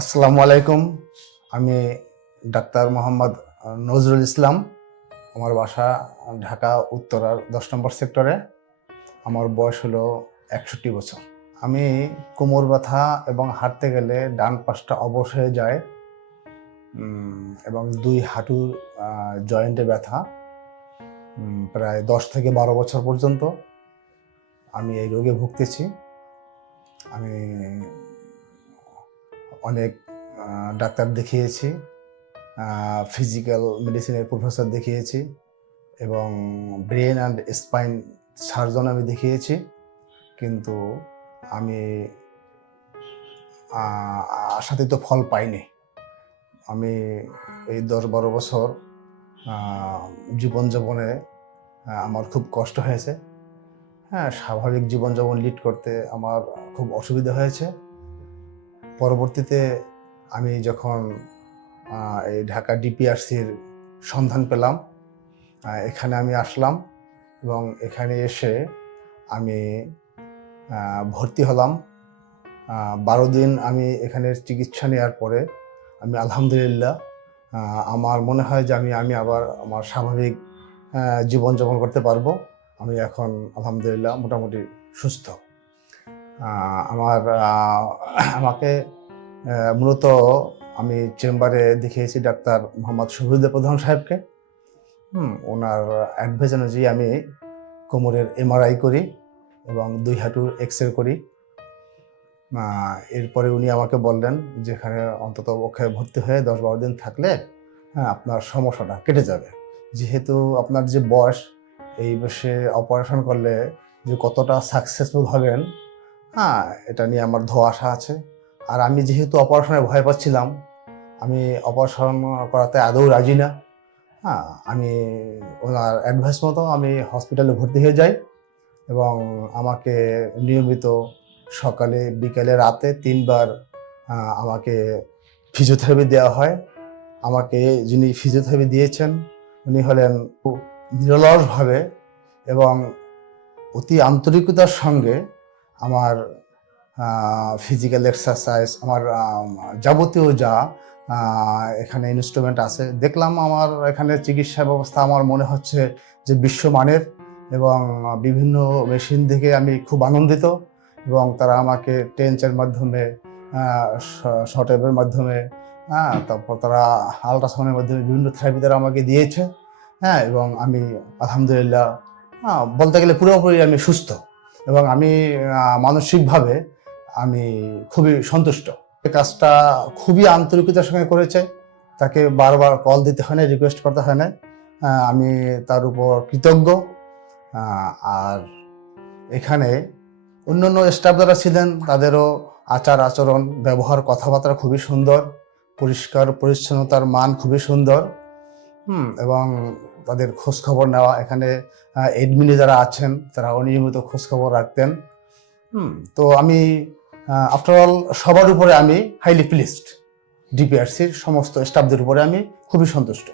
আসসালামু আলাইকুম। আমি ডাক্তার মোহাম্মদ নজরুল ইসলাম। আমার বাসা ঢাকা উত্তরার দশ নম্বর সেক্টরে। আমার বয়স হলো একষট্টি বছর। আমি কোমর ব্যথা এবং হাঁটতে গেলে ডান পাশটা অবশ হয়ে যায় এবং দুই হাঁটুর জয়েন্টে ব্যথা প্রায় দশ থেকে বারো বছর পর্যন্ত আমি এই রোগে ভুগতেছি। আমি অনেক ডাক্তার দেখিয়েছি ফিজিক্যাল মেডিসিনের প্রফেসর দেখিয়েছি এবং ব্রেন অ্যান্ড স্পাইন সার্জন আমি দেখিয়েছি। কিন্তু আমি আশাতীত ফল পাইনি। আমি এই দশ বারো বছর জীবনযাপনে আমার খুব কষ্ট হয়েছে। হ্যাঁ স্বাভাবিক জীবনযাপন লিড করতে আমার খুব অসুবিধা হয়েছে। পরবর্তীতে আমি যখন এই ঢাকা ডিপিআরসির সন্ধান পেলাম এখানে আমি আসলাম এবং এখানে এসে আমি ভর্তি হলাম। বারো দিন আমি এখানে চিকিৎসা নেওয়ার পরে আমি আলহামদুলিল্লাহ আমার মনে হয় যে আমি আমি আবার আমার স্বাভাবিক জীবনযাপন করতে পারব। আমি এখন আলহামদুলিল্লাহ মোটামুটি সুস্থ। আমার আমাকে মূলত আমি চেম্বারে দেখিয়েছি ডাক্তার মোহাম্মদ শহীদুল্লাহ প্রধান সাহেবকে। হুম, ওনার অ্যাডভাইস অনুযায়ী আমি কোমরের এমআরআই করি এবং দুই হাঁটুর এক্স রে করি এরপরে উনি আমাকে বললেন যেখানে অন্তত পক্ষে ভর্তি হয়ে দশ বারো দিন থাকলে হ্যাঁ আপনার সমস্যাটা কেটে যাবে। যেহেতু আপনার যে বয়স, এই বয়সে অপারেশন করলে যে কতটা সাকসেসফুল হবেন হ্যাঁ এটা নিয়ে আমার ধোয়া আশা আছে। আর আমি যেহেতু অপারেশনে ভয় পাচ্ছিলাম, আমি অপারেশন করাতে আদৌ রাজি না। হ্যাঁ আমি ওনার অ্যাডভাইস মতো আমি হসপিটালে ভর্তি হয়ে যাই এবং আমাকে নিয়মিত সকালে, বিকেলে, রাতে তিনবার আমাকে ফিজিওথেরাপি দেওয়া হয়। আমাকে যিনি ফিজিওথেরাপি দিয়েছেন, উনি হলেন নিরলসভাবে এবং অতি আন্তরিকতার সঙ্গে আমার ফিজিক্যাল এক্সারসাইজ আমার যাবতীয় যা এখানে ইনস্ট্রুমেন্ট আছে। দেখলাম আমার এখানে চিকিৎসা ব্যবস্থা আমার মনে হচ্ছে যে বিশ্বমানের এবং বিভিন্ন মেশিন থেকে আমি খুব আনন্দিত এবং তারা আমাকে টেন্সের মাধ্যমে শর্টের মাধ্যমে হ্যাঁ তারপর তারা আলট্রাসাউন্ডের মাধ্যমে বিভিন্ন থেরাপি তারা আমাকে দিয়েছে হ্যাঁ এবং আমি আলহামদুলিল্লাহ হ্যাঁ, বলতে গেলে পুরোপুরি আমি সুস্থ। এবং আমি মানসিকভাবে আমি খুবই সন্তুষ্ট। কাজটা খুবই আন্তরিকতার সঙ্গে করেছে। তাকে বারবার কল দিতে হয় না রিকোয়েস্ট করতে হয় না আমি তার উপর কৃতজ্ঞ। আর এখানে অন্যান্য স্টাফ যারা ছিলেন, তাদেরও আচার, আচরণ, ব্যবহার, কথাবার্তা খুবই সুন্দর। পরিষ্কার, পরিচ্ছন্নতার মান খুবই সুন্দর। হুম, এবং তাদের খোঁজখবর নেওয়া, এখানে এডমিনে যারা আছেন তারা অনিয়মিত খোঁজখবর রাখতেন। হুম, তো আমি আফটার অল সবার উপরে আমি হাইলি প্লিস্ট ডিপিআরসির সমস্ত স্টাফদের উপরে আমি খুবই সন্তুষ্ট।